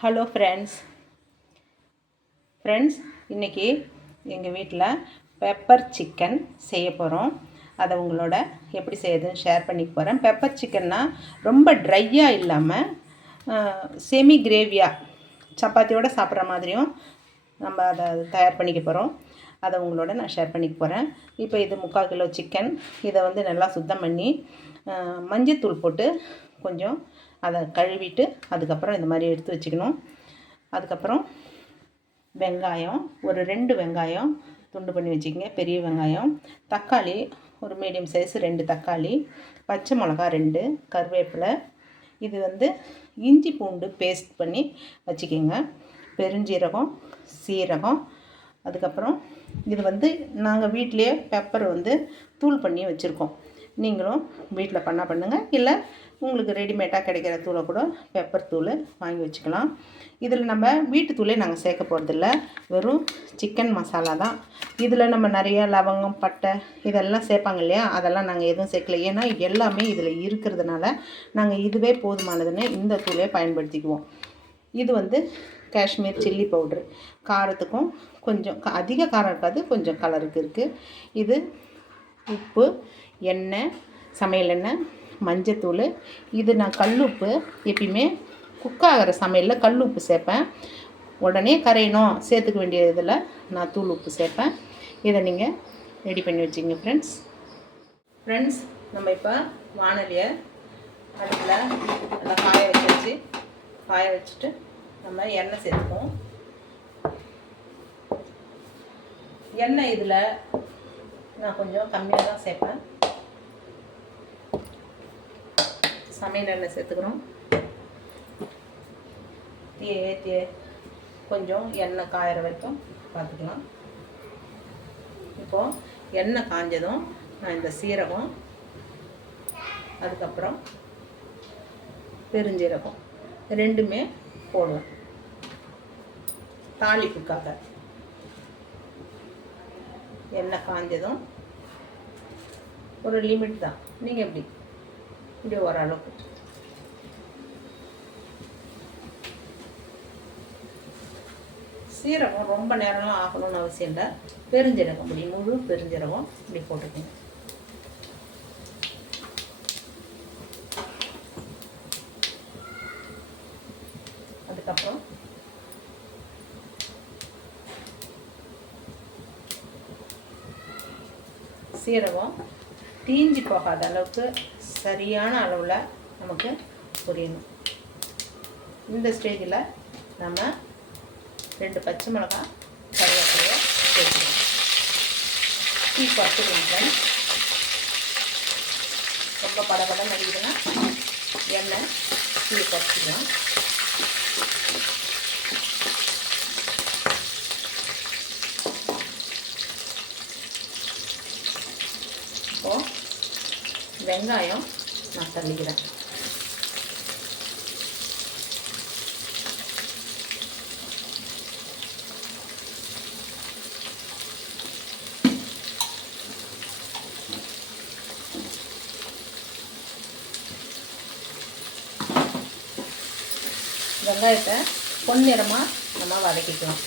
Hello friends friends இன்றைக்கி எங்கள் வீட்டில் பெப்பர் சிக்கன் செய்ய போகிறோம் அதை உங்களோட எப்படி செய்யுதுன்னு ஷேர் பண்ணிக்க போகிறேன் பெப்பர் சிக்கன்னா ரொம்ப ட்ரையாக இல்லாமல் செமி கிரேவியாக சப்பாத்தியோடு சாப்பிட்ற மாதிரியும் நம்ம அதை தயார் பண்ணிக்க போகிறோம் அதை உங்களோட நான் ஷேர் பண்ணிக்க போகிறேன் இப்போ இது முக்கால் கிலோ சிக்கன் இதை வந்து நல்லா சுத்தம் பண்ணி மஞ்சத்தூள் போட்டு கொஞ்சம் அதை கழுவிட்டு அதுக்கப்புறம் இந்த மாதிரி எடுத்து வச்சுக்கணும். அதுக்கப்புறம் வெங்காயம் ஒரு ரெண்டு வெங்காயம் துண்டு பண்ணி வச்சுக்கங்க பெரிய வெங்காயம். தக்காளி ஒரு மீடியம் சைஸ் ரெண்டு தக்காளி பச்சை மிளகா ரெண்டு கருவேப்பிலை. இது வந்து இஞ்சி பூண்டு பேஸ்ட் பண்ணி வச்சுக்கோங்க. பெருஞ்சீரகம் சீரகம். அதுக்கப்புறம் இது வந்து நாங்கள் வீட்டிலேயே பெப்பர் வந்து தூள் பண்ணி வச்சுருக்கோம். நீங்களும் வீட்டில் பண்ணால் பண்ணுங்கள் இல்லை உங்களுக்கு ரெடிமேடாக கிடைக்கிற தூளை கூட பெப்பர் தூள் வாங்கி வச்சுக்கலாம். இதில் நம்ம வீட்டு தூளே நாங்கள் சேர்க்க போகிறதில்ல வெறும் சிக்கன் மசாலா தான். இதில் நம்ம நிறைய லவங்கம் பட்டை இதெல்லாம் சேர்ப்பாங்க இல்லையா? அதெல்லாம் நாங்கள் எதுவும் சேர்க்கல. ஏன்னா எல்லாமே இதில் இருக்கிறதுனால நாங்கள் இதுவே போதுமானதுன்னு இந்த தூளே பயன்படுத்திக்குவோம். இது வந்து காஷ்மீர் சில்லி பவுட்ரு. காரத்துக்கும் கொஞ்சம் க- அதிக காரம் இருக்காது கொஞ்சம் கலருக்கு இருக்குது இது உப்பு எண்ணெய் சமையல் எண்ணெய் மஞ்சத்தூள் இது நான் கல்லுப்பு எப்பயுமே குக் ஆகிற சமையலில் கல் உப்பு சேர்ப்பேன். உடனே கரையணும் சேர்த்துக்க வேண்டிய இதில் நான் தூள் உப்பு சேர்ப்பேன். இதை நீங்கள் ரெடி பண்ணி வச்சுங்க ஃப்ரெண்ட்ஸ் ஃப்ரெண்ட்ஸ் நம்ம இப்போ வானலியை அடுப்பில் நல்லா காய வச்சு வச்சு காய வச்சுட்டு நம்ம எண்ணெய் சேர்த்துப்போம் எண்ணெய் இதில் நான் கொஞ்சம் கம்மியாக தான் சேர்ப்பேன். சமையல் எண்ணெய் சேர்த்துக்கிறோம் தீயை ஏற்றி கொஞ்சம் எண்ணெய் காயிற வரைக்கும் பார்த்துக்கலாம். இப்போது எண்ணெய் காஞ்சதும் நான் இந்த சீரகம் அதுக்கப்புறம் பெருஞ்சீரகம் ரெண்டுமே போடுவேன் தாளிப்புக்காக. எண்ணெய் காஞ்சதும் ஒரு லிமிட் தான். நீங்கள் எப்படி? இப்படி ஓரளவுக்கு சீரகம் ரொம்ப நேரம்லாம் ஆகணும்னு அவசியம் இல்லை. பெருஞ்சீரகம் இப்படி முழு பெருஞ்சீரகம் இப்படி போட்டுக்கோங்க. அதுக்கப்புறம் சீரகம் தீஞ்சு போகாத அளவுக்கு சரியான அளவில் நமக்கு புரியணும். இந்த ஸ்டேஜில் நம்ம ரெண்டு பச்சை மிளகாய் கருவேப்பிலையை சேர்த்துக்கணும். டீ பத்துக்கணும் ரொம்ப படபடம் அடிக்குதுன்னா எண்ணெய் டீ பறிச்சிக்கலாம் இப்போது வெங்காயம் நான் தள்ளிக்கிறேன். வெங்காயத்தை பொன்னிறமாக நம்ம வதக்கிக்கலாம்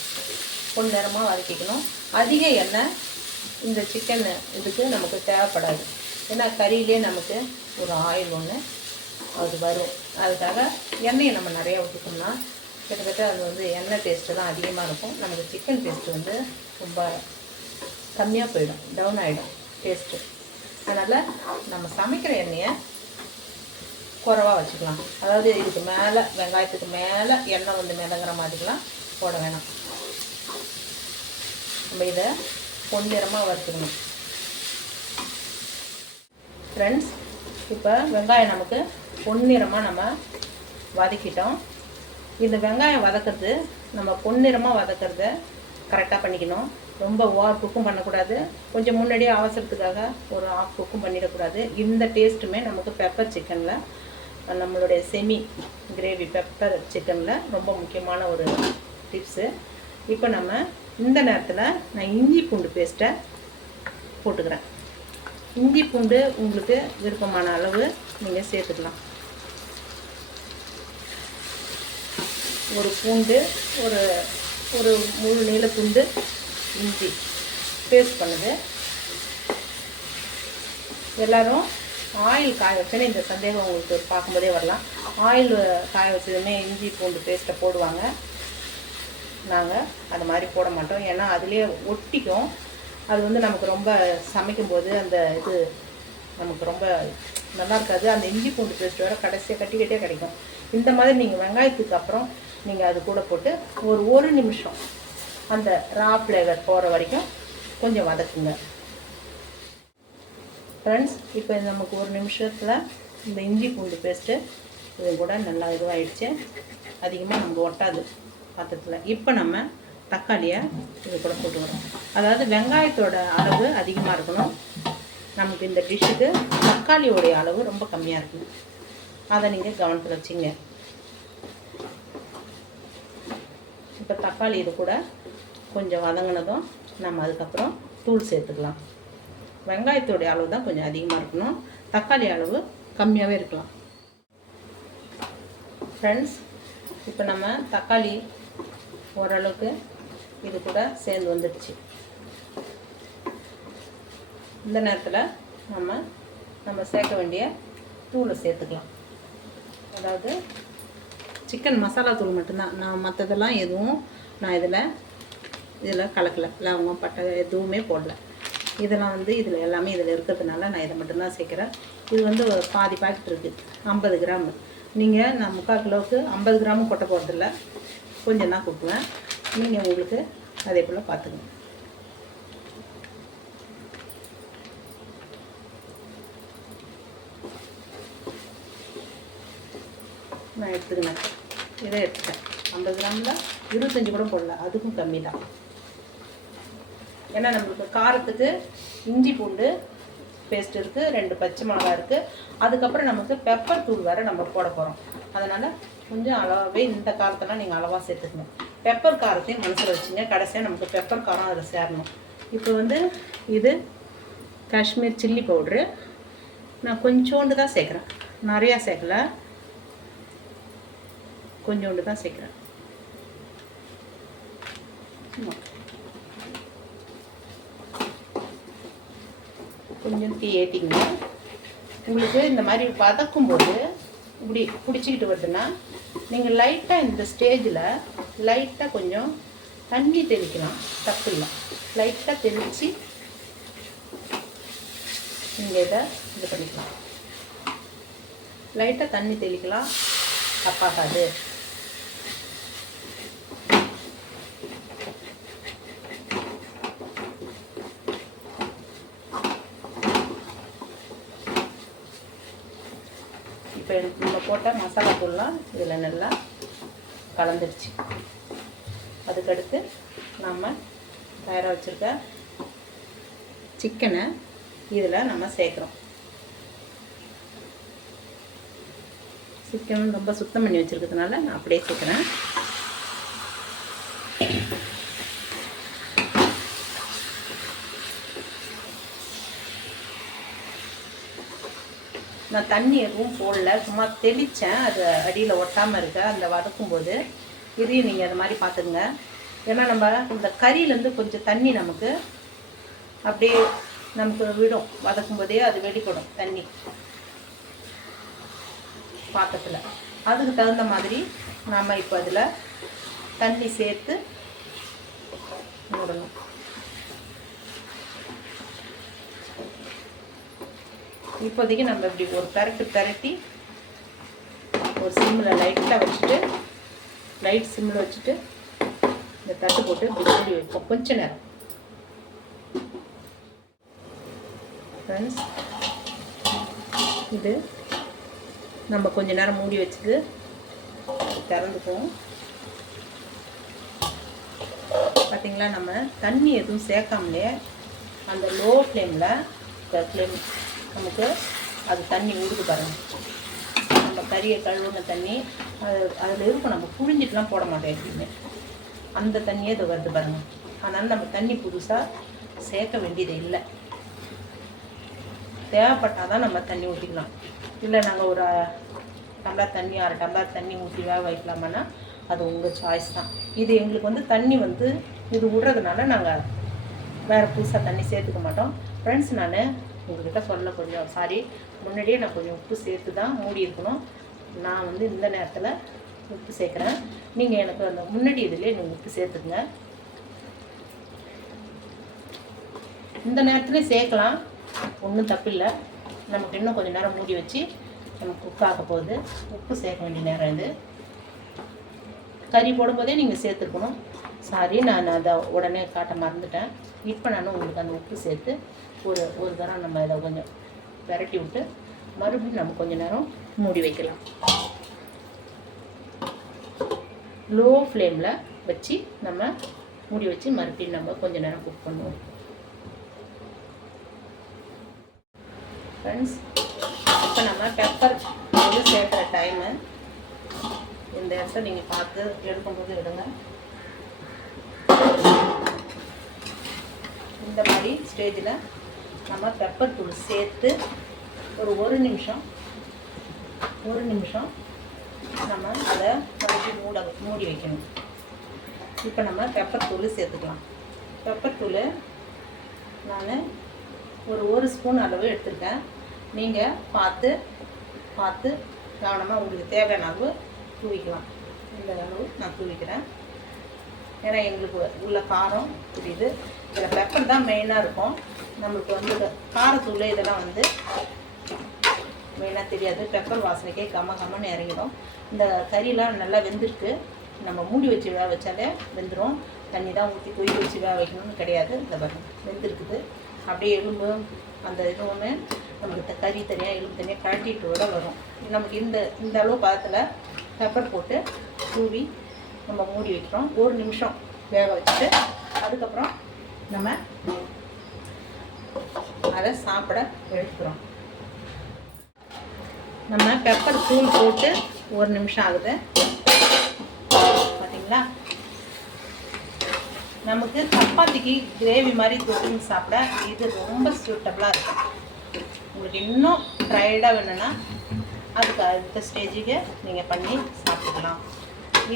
பொன்னிறமாக வதக்கிக்கணும். அதிக எண்ணெய் இந்த சிக்கன் இதுக்கு நமக்கு தேவைப்படாது. ஏன்னா கறியிலே நமக்கு ஒரு ஆயில் ஒன்று அது வரும். அதுக்காக எண்ணெயை நம்ம நிறையா ஊற்றிக்கணும்னா கிட்டத்தட்ட அது வந்து எண்ணெய் டேஸ்ட்டு தான் அதிகமாக இருக்கும். நமக்கு சிக்கன் டேஸ்ட்டு வந்து ரொம்ப கம்மியாக போயிடும் டவுன் ஆகிடும் டேஸ்ட்டு அதனால் நம்ம சமைக்கிற எண்ணெயை குறவாக வச்சுக்கலாம். அதாவது இதுக்கு மேலே வெங்காயத்துக்கு மேலே எண்ணெய் வந்து மிதங்குற மாதிரிலாம் போட வேணாம். நம்ம இதை பொன்னிறமாக வறுத்துக்கணும். ஃப்ரெண்ட்ஸ் இப்போ வெங்காயம் நமக்கு பொன்னிறமாக நம்ம வதக்கிட்டோம். இந்த வெங்காயம் வதக்கிறது நம்ம பொன்னிறமாக வதக்கிறத கரெக்டாக பண்ணிக்கணும். ரொம்ப ஓவர் குக்கும் பண்ணக்கூடாது. கொஞ்சம் முன்னாடியே அவசரத்துக்காக ஒரு ஆஃப் குக்கும் பண்ணிடக்கூடாது. இந்த டேஸ்ட்டுமே நமக்கு பெப்பர் சிக்கனில் நம்மளுடைய செமி கிரேவி பெப்பர் சிக்கனில் ரொம்ப முக்கியமான ஒரு டிப்ஸு இப்போ நம்ம இந்த நேரத்தில் நான் இஞ்சி பூண்டு பேஸ்ட்டை போட்டுக்கிறேன். இஞ்சி பூண்டு உங்களுக்கு விருப்பமான அளவு நீங்கள் சேர்த்துக்கலாம். ஒரு பூண்டு ஒரு ஒரு முழு நீள பூண்டு இஞ்சி. பேஸ்ட் பண்ணுது எல்லாரும் ஆயில் காய வச்சேன்னு இந்த சந்தேகம் உங்களுக்கு பார்க்கும்போதே வரலாம். ஆயில் காய வச்சதுமே இஞ்சி பூண்டு பேஸ்ட்டை போடுவாங்க. நாங்கள் அது மாதிரி போட மாட்டோம். ஏன்னா அதுலேயே ஒட்டிக்கும். அது வந்து நமக்கு ரொம்ப சமைக்கும்போது அந்த இது நமக்கு ரொம்ப நல்லா இருக்காது. அந்த இஞ்சி பூண்டு பேஸ்ட் வேறு கடைசியாக கட்டி கிடைக்கும். இந்த மாதிரி நீங்கள் வெங்காயத்துக்கு அப்புறம் நீங்கள் அது கூட போட்டு ஒரு ஒரு நிமிஷம் அந்த ரா ஃப்ளேவர் போகிற வரைக்கும் கொஞ்சம் வதக்குங்க. ஃப்ரெண்ட்ஸ் இப்போ நமக்கு ஒரு நிமிஷத்தில் இந்த இஞ்சி பூண்டு பேஸ்ட்டு இது கூட நல்லா இதுவாகிடுச்சு அதிகமாக நமக்கு ஒட்டாது பாத்திரத்தில். இப்போ நம்ம தக்காளியை இது கூட போட்டு வரோம். அதாவது வெங்காயத்தோட அளவு அதிகமாக இருக்கணும். நமக்கு இந்த டிஷ்ஷுக்கு தக்காளியோடைய அளவு ரொம்ப கம்மியாக இருக்கணும். அதை நீங்கள் கவனத்தில் வச்சுங்க. இப்போ தக்காளி இது கூட கொஞ்சம் வதங்கினதும் நம்ம அதுக்கப்புறம் தூள் சேர்த்துக்கலாம். வெங்காயத்தோடைய அளவு தான் கொஞ்சம் அதிகமாக இருக்கணும். தக்காளி அளவு கம்மியாகவே இருக்கலாம். ஃப்ரெண்ட்ஸ் இப்போ நம்ம தக்காளி ஓரளவுக்கு இது கூட சேர்ந்து வந்துடுச்சு. இந்த நேரத்தில் நம்ம நம்ம சேர்க்க வேண்டிய தூளை சேர்த்துக்கலாம். அதாவது சிக்கன் மசாலா தூள் மட்டும்தான். நான் மற்றதெல்லாம் எதுவும் நான் இதில் இதில் கலக்கலை. லவங்கம் பட்டை எதுவுமே போடல. இதெல்லாம் வந்து இதில் எல்லாமே இதில் இருக்கிறதுனால நான் இதை மட்டும்தான் சேர்க்குறேன். இது வந்து ஒரு பாதி பாக்கெட் இருக்குது ஐம்பது கிராம். நீங்கள் நான் முக்கால் கிலோவுக்கு ஐம்பது கிராமும் கொட்டை போடுறதில்ல கொஞ்சம் தான் கொட்டுவேன். நீங்கள் உங்களுக்கு அதே போல் பார்த்துங்க நான் எடுத்துக்கினேன் இதை எடுத்துட்டேன் ஐம்பது கிராமில் இருபத்தஞ்சி கூட போடல. அதுக்கும் கம்மி தான் ஏன்னா நம்மளுக்கு காரத்துக்கு இஞ்சி பூண்டு பேஸ்ட் இருக்குது ரெண்டு பச்சை மிளகா இருக்குது அதுக்கப்புறம் நமக்கு பெப்பர் தூள் வேறு நம்ம போட போகிறோம் அதனால் கொஞ்சம் அளவாகவே இந்த காரத்தெல்லாம் நீங்கள் அளவாக சேர்த்துக்கணும். பெப்பர் காரத்தையும் மனசில் வச்சுங்க. கடைசியாக நமக்கு பெப்பர் காரம் அதில் சேரணும். இப்போ வந்து இது காஷ்மீர் சில்லி பவுட்ரு. நான் கொஞ்சோண்டு தான் சேர்க்குறேன். நிறையா சேர்க்கல. கொஞ்சோண்டு தான் சேர்க்குறேன். கொஞ்சம் தீ ஏற்றிங்க உங்களுக்கு இந்த மாதிரி வதக்கும்போது இப்படி பிடிச்சிக்கிட்டு வருதுன்னா நீங்கள் லைட்டாக இந்த ஸ்டேஜில் லைட்டாக கொஞ்சம் தண்ணி தெளிக்கலாம். தப்பு இல்லை லைட்டாக தெளித்து நீங்கள் இதை இது பண்ணிக்கலாம். லைட்டாக தண்ணி தெளிக்கலாம். தப்பாகாது. இப்போ நம்ம போட்ட மசாலா தூள்லாம் இதில் நல்லா கலந்துருச்சு அதுக்கடுத்து நம்ம தயாராக வச்சுருக்க சிக்கனை இதில் நம்ம சேர்க்குறோம். சிக்கன் ரொம்ப சுத்தம் பண்ணி வச்சுருக்கிறதுனால நான் அப்படியே சேர்க்குறேன். நான் தண்ணி எதுவும் போடல. சும்மா தெளித்தேன் அது அடியில் ஒட்டாமல் இருக்க. அந்த வதக்கும்போது இதையும் நீங்கள் அது மாதிரி பார்த்துங்க ஏன்னா நம்ம இந்த கறியிலேருந்து கொஞ்சம் தண்ணி நமக்கு அப்படியே நமக்கு விடும். வதக்கும் போதே அது வெடிப்படும் தண்ணி. பாத்திரத்தில். அதுக்கு தகுந்த மாதிரி நாம் இப்போ அதில் தண்ணி சேர்த்து மூடணும். இப்போதைக்கு நம்ம இப்படி ஒரு பெரட்டு பெரட்டி ஒரு சிம்மில் லைட்டாக வச்சுட்டு லைட் சிம்மில் வச்சுட்டு இந்த தட்டு போட்டு இப்படி மூடி வைப்போம். கொஞ்ச நேரம். ஃப்ரெண்ட்ஸ் இது நம்ம கொஞ்ச நேரம் மூடி வச்சுட்டு திறந்துக்குவோம். பார்த்தீங்களா நம்ம தண்ணி எதுவும் சேர்க்காமலே அந்த லோ ஃப்ளேமில் ஃப்ளேம் நமக்கு அது தண்ணி ஊறுது பாருங்க. நம்ம கறியை கழுவுன தண்ணி அது அதில் இருக்கும் நம்ம புழிஞ்சிட்டுலாம் போட மாட்டோம் எப்பயுமே. அந்த தண்ணியே இது வருது பாருங்க. அதனால் நம்ம தண்ணி புதுசாக சேர்க்க வேண்டியது இல்லை. தேவைப்பட்டால் தான் நம்ம தண்ணி ஊற்றிக்கலாம் இல்லை நாங்கள் ஒரு டம்ளர் தண்ணி அரை டம்ளர் தண்ணி ஊற்றி வேக வைக்கலாமான்னா அது உங்கள் சாய்ஸ் தான். இது எங்களுக்கு வந்து தண்ணி வந்து இது விடுறதுனால நாங்கள் வேறு புதுசாக தண்ணி சேர்த்துக்க மாட்டோம். ஃப்ரெண்ட்ஸ் நான் உங்ககிட்ட சொல்ல கொஞ்சம் சாரி முன்னாடியே நான் கொஞ்சம் உப்பு சேர்த்து தான் மூடி இருக்கணும். நான் வந்து இந்த நேரத்தில் உப்பு சேர்க்குறேன். நீங்கள் எனக்கு அந்த முன்னாடி இதுலேயே நீங்கள் உப்பு சேர்த்துக்குங்க. இந்த நேரத்துலேயும் சேர்க்கலாம். ஒன்றும் தப்பில்லை நமக்கு இன்னும் கொஞ்சம் நேரம் மூடி வச்சு நமக்கு குக் ஆக போகுது. உப்பு சேர்க்க வேண்டிய நேரம் இது. கறி போடும்போதே நீங்கள் சேர்த்துருக்கணும். சாரி நான் அதை உடனே காட்ட மறந்துட்டேன். இப்போ நான் உங்களுக்கு அந்த உப்பு சேர்த்து ஒரு ஒரு தரம் நம்ம இதை கொஞ்சம் விரட்டி விட்டு மறுபடியும் நம்ம கொஞ்சம் நேரம் மூடி வைக்கலாம். லோ ஃப்ளேமில் வச்சு நம்ம மூடி வச்சு மறுபடியும் நம்ம கொஞ்ச நேரம் குக் பண்ணுவோம். ஃப்ரெண்ட்ஸ் இப்போ நம்ம பெப்பர் வந்து சேர்க்குற டைமு இந்த இடத்த நீங்கள் பார்த்து எடுக்கும்போது எடுங்க. இந்த மாதிரி ஸ்டேஜில் நம்ம பெப்பர் தூள் சேர்த்து ஒரு ஒரு நிமிஷம் ஒரு நிமிஷம் நம்ம அதை மறுபடியும் மூட மூடி வைக்கணும். இப்போ நம்ம பெப்பர் தூள் சேர்த்துக்கலாம். பெப்பர் தூள் நான் ஒரு ஒரு ஸ்பூன் அளவு எடுத்திருக்கேன். நீங்கள் பார்த்து பார்த்து கவனமாக உங்களுக்கு தேவையான அளவு தூவிக்கலாம். இந்த அளவு நான் தூவிக்கிறேன். ஏன்னா எங்களுக்கு உள்ள காரம் புரியுது. இதில் பெப்பர் தான் மெயினாக இருக்கும். நம்மளுக்கு வந்து இந்த காரத்தூள் இதெல்லாம் வந்து மெயினாக தெரியாது. பெப்பர் வாசனைக்கே கம கமன்னு இறங்கிடும். இந்த கறியெலாம் நல்லா வெந்திருக்கு. நம்ம மூடி வச்சு வேக வச்சாலே வெந்துடும் தண்ணி தான் ஊற்றி கொதிக்க வச்சு வேக வைக்கணும்னு கிடையாது. இந்த பாருங்க வெந்திருக்குது. அப்படியே எலும்பு அந்த இது ஒன்று நமக்கு கறி தனியாக எலும்பு தனியாக கழட்டிட்டு விட வரும். நமக்கு இந்த இந்த அளவு பதத்தில் பெப்பர் போட்டு தூவி நம்ம மூடி வைக்கிறோம். ஒரு நிமிஷம் வேக வச்சுட்டு அதுக்கப்புறம் நம்ம அதை சாப்பிட எடுத்துக்கிறோம் நம்ம பெப்பர் தூள் போட்டு ஒரு நிமிஷம் ஆகுது. பார்த்தீங்களா நமக்கு சப்பாத்திக்கு கிரேவி மாதிரி தொட்டிங் சாப்பிட இது ரொம்ப சூட்டபுளாக இருக்கும். உங்களுக்கு இன்னும் ட்ரைடாக வேணும்னா அதுக்கு அடுத்த ஸ்டேஜுக்கு நீங்கள் பண்ணி சாப்பிட்டுக்கலாம்.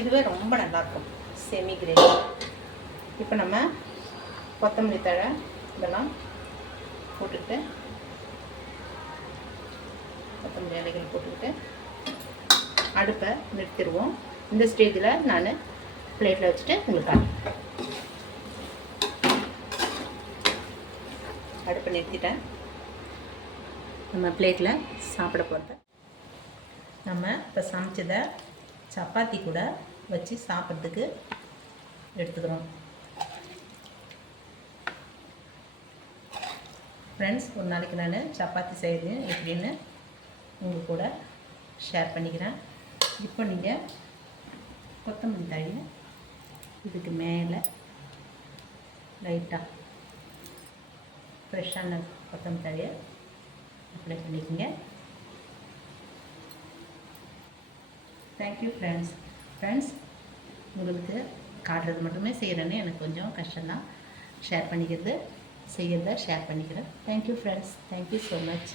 இதுவே ரொம்ப நல்லாயிருக்கும் செமி கிரேவி இப்போ நம்ம கொத்தமல்லி தழை இதெல்லாம் போட்டுக்கிட்டு கொத்தமல்லி இலைகள் போட்டுக்கிட்டு அடுப்பை நிறுத்திடுவோம். இந்த ஸ்டேஜில் நான் பிளேட்டில் வச்சுட்டு உங்களுக்கு அடுப்பை நிறுத்திட்டேன். நம்ம பிளேட்டில் சாப்பிட போகிறது நம்ம இப்போ சமைச்சதை சப்பாத்தி கூட வச்சு சாப்பிட்றதுக்கு எடுத்துக்கிறோம். ஃப்ரெண்ட்ஸ் ஒரு நாளைக்கு நான் சப்பாத்தி செய்யுது. எப்படின்னு உங்கள் கூட ஷேர் பண்ணிக்கிறேன். இப்போ நீங்கள் கொத்தமல்லி தழையை இதுக்கு மேலே லைட்டாக ஃப்ரெஷ்ஷான கொத்தமல்லி தழியை அப்ளை பண்ணிக்கோங்க. தேங்க்யூ ஃப்ரெண்ட்ஸ் ஃப்ரெண்ட்ஸ் உங்களுக்கு காட்டுறது மட்டுமே செய்கிறேன்னு எனக்கு கொஞ்சம் கஷ்டம்தான். ஷேர் பண்ணிக்கிறது. செய்கிறத ஷேர் பண்ணிக்கிறேன். Thank you friends thank you so much